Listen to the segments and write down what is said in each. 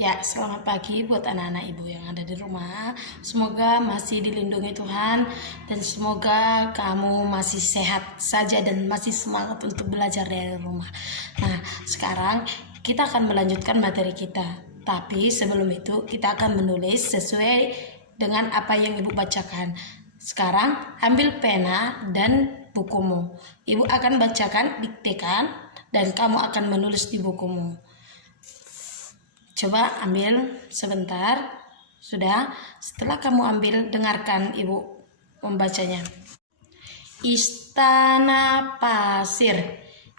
Ya, selamat pagi buat anak-anak ibu yang ada di rumah. Semoga masih dilindungi Tuhan dan semoga kamu masih sehat saja dan masih semangat untuk belajar dari rumah. Nah, sekarang kita akan melanjutkan materi kita. Tapi sebelum itu kita akan menulis sesuai dengan apa yang ibu bacakan. Sekarang ambil pena dan bukumu. Ibu akan bacakan, diktekan, dan kamu akan menulis di bukumu. Coba ambil sebentar. Sudah? Setelah kamu ambil, dengarkan ibu membacanya. Istana Pasir.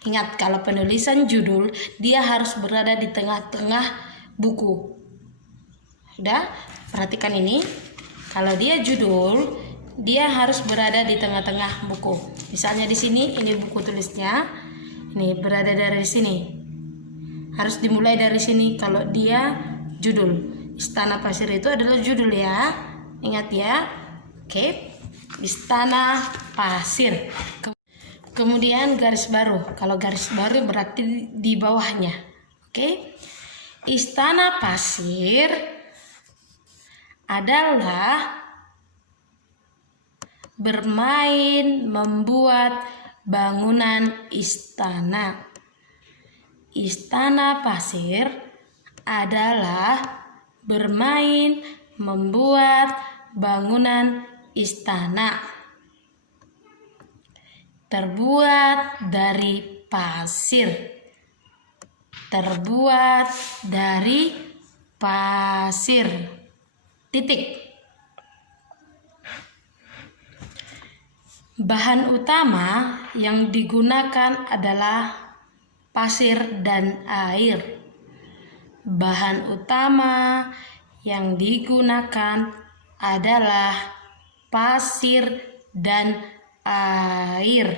Ingat, kalau penulisan judul, dia harus berada di tengah-tengah buku. Sudah? Perhatikan ini. Kalau dia judul, dia harus berada di tengah-tengah buku. Misalnya di sini, ini buku tulisnya. Ini berada dari sini. Harus dimulai dari sini kalau dia judul. Istana Pasir itu adalah judul ya. Ingat ya. Oke. Istana Pasir. Kemudian garis baru. Kalau garis baru berarti di bawahnya. Oke. Istana Pasir adalah bermain membuat bangunan istana. Istana Pasir adalah bermain membuat bangunan istana. Terbuat dari pasir. Terbuat dari pasir. Titik. Bahan utama yang digunakan adalah pasir dan air. Bahan utama yang digunakan adalah pasir dan air.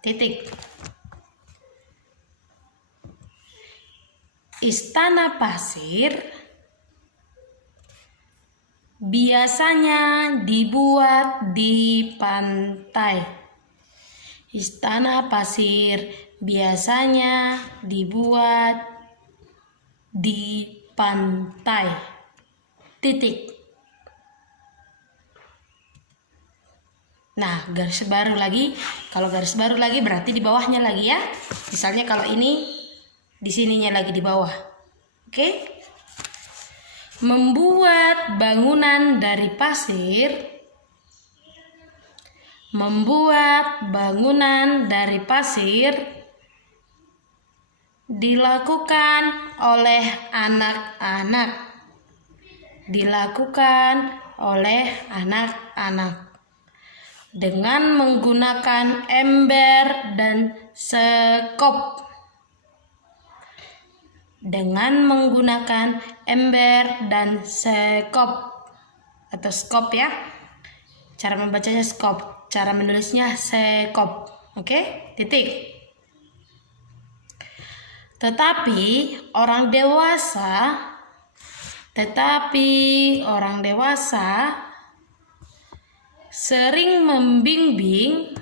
Titik. Istana Pasir biasanya dibuat di pantai. Istana Pasir biasanya dibuat di pantai. Titik. Nah, garis baru lagi. Kalau garis baru lagi berarti di bawahnya lagi ya. Misalnya kalau ini di sininya lagi di bawah. Oke? Membuat bangunan dari pasir. Membuat bangunan dari pasir dilakukan oleh anak-anak. Dilakukan oleh anak-anak dengan menggunakan ember dan sekop. Dengan menggunakan ember dan sekop atau skop ya. Cara membacanya skop. Cara menulisnya sekop. Oke? Titik. Tetapi orang dewasa sering membimbing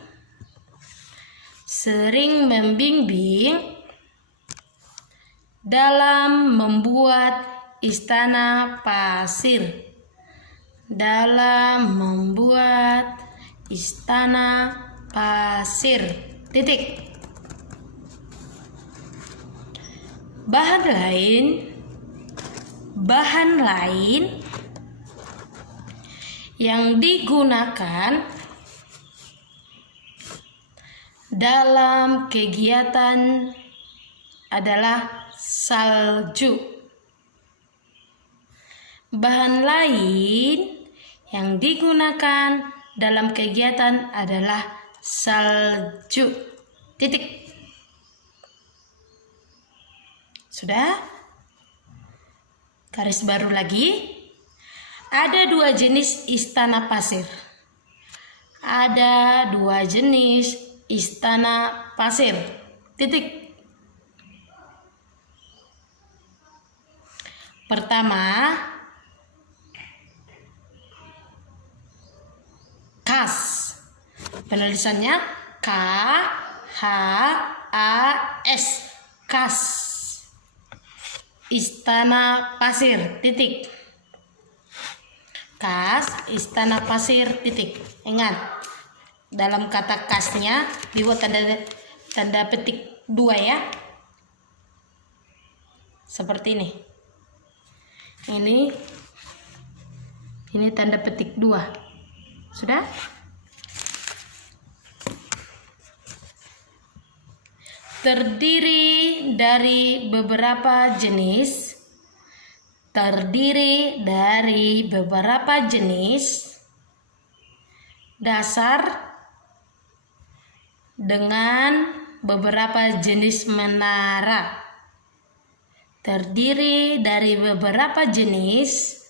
dalam membuat istana pasir. Dalam membuat istana pasir. Titik. Bahan lain yang digunakan dalam kegiatan adalah salju. Bahan lain yang digunakan dalam kegiatan adalah salju. Titik. Sudah? Garis baru lagi. Ada 2 jenis istana pasir. Ada 2 jenis istana pasir. Titik. Pertama, khas. Penulisannya K-H-A-S. Khas. istana pasir, titik. Kas, istana pasir, titik. Ingat, dalam kata kasnya dibuat tanda petik 2 ya. Seperti ini. Ini tanda petik 2. Sudah? Terdiri dari beberapa jenis. Terdiri dari beberapa jenis dasar dengan beberapa jenis menara. Terdiri dari beberapa jenis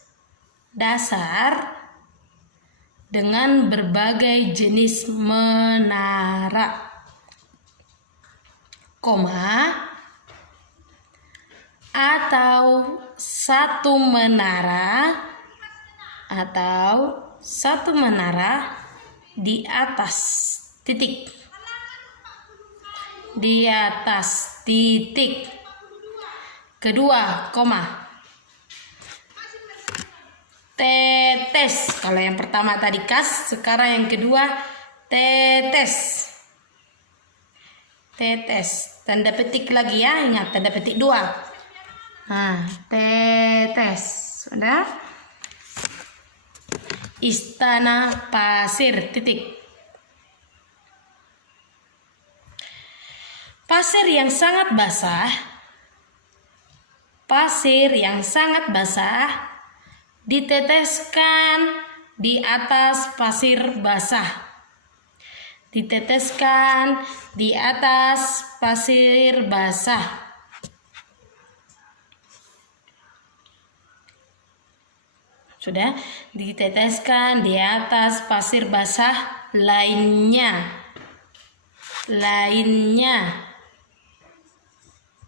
dasar dengan berbagai jenis menara, koma, atau satu menara di atas, titik. Di atas, titik. Kedua, koma. Tetes. Kalau yang pertama tadi kas, sekarang yang kedua tetes. Tetes. Tanda petik lagi ya, ingat tanda petik 2. Nah, tetes. Sudah? Istana pasir, titik. Pasir yang sangat basah diteteskan di atas pasir basah. Diteteskan di atas pasir basah. Sudah? Diteteskan di atas pasir basah lainnya.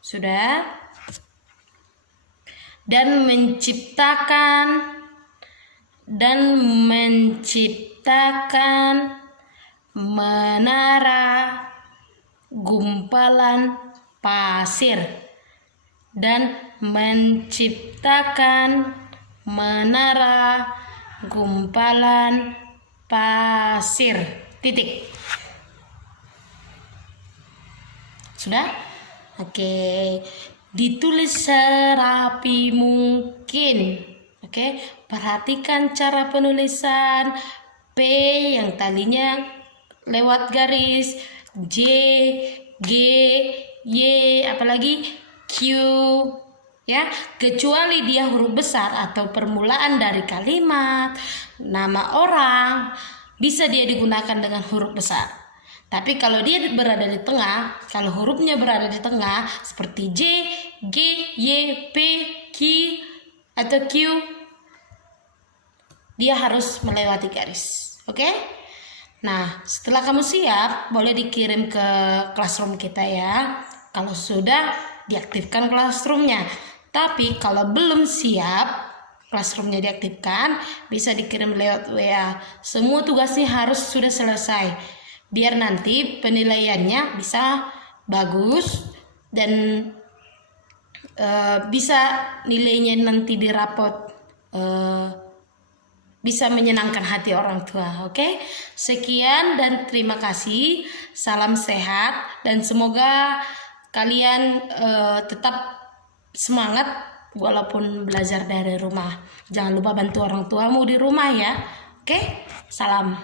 Sudah? Dan menciptakan menara gumpalan pasir. Dan menciptakan menara gumpalan pasir, titik. Sudah? Oke. Ditulis serapi mungkin. Oke, perhatikan cara penulisan P yang tadinya lewat garis, J, G, Y, apalagi Q, ya, kecuali dia huruf besar atau permulaan dari kalimat, nama orang, bisa dia digunakan dengan huruf besar. Tapi kalau dia berada di tengah, kalau hurufnya berada di tengah seperti J, G, Y, P, Q atau Q, dia harus melewati garis. Oke? Nah, setelah kamu siap, boleh dikirim ke classroom kita ya. Kalau sudah, diaktifkan classroomnya. Tapi kalau belum siap, classroomnya diaktifkan, bisa dikirim lewat WA. Semua tugasnya harus sudah selesai. Biar nanti penilaiannya bisa bagus dan bisa nilainya nanti di rapot bisa menyenangkan hati orang tua. Oke? Sekian dan terima kasih. Salam sehat dan semoga kalian tetap semangat walaupun belajar dari rumah. Jangan lupa bantu orang tuamu di rumah ya. Oke? Salam.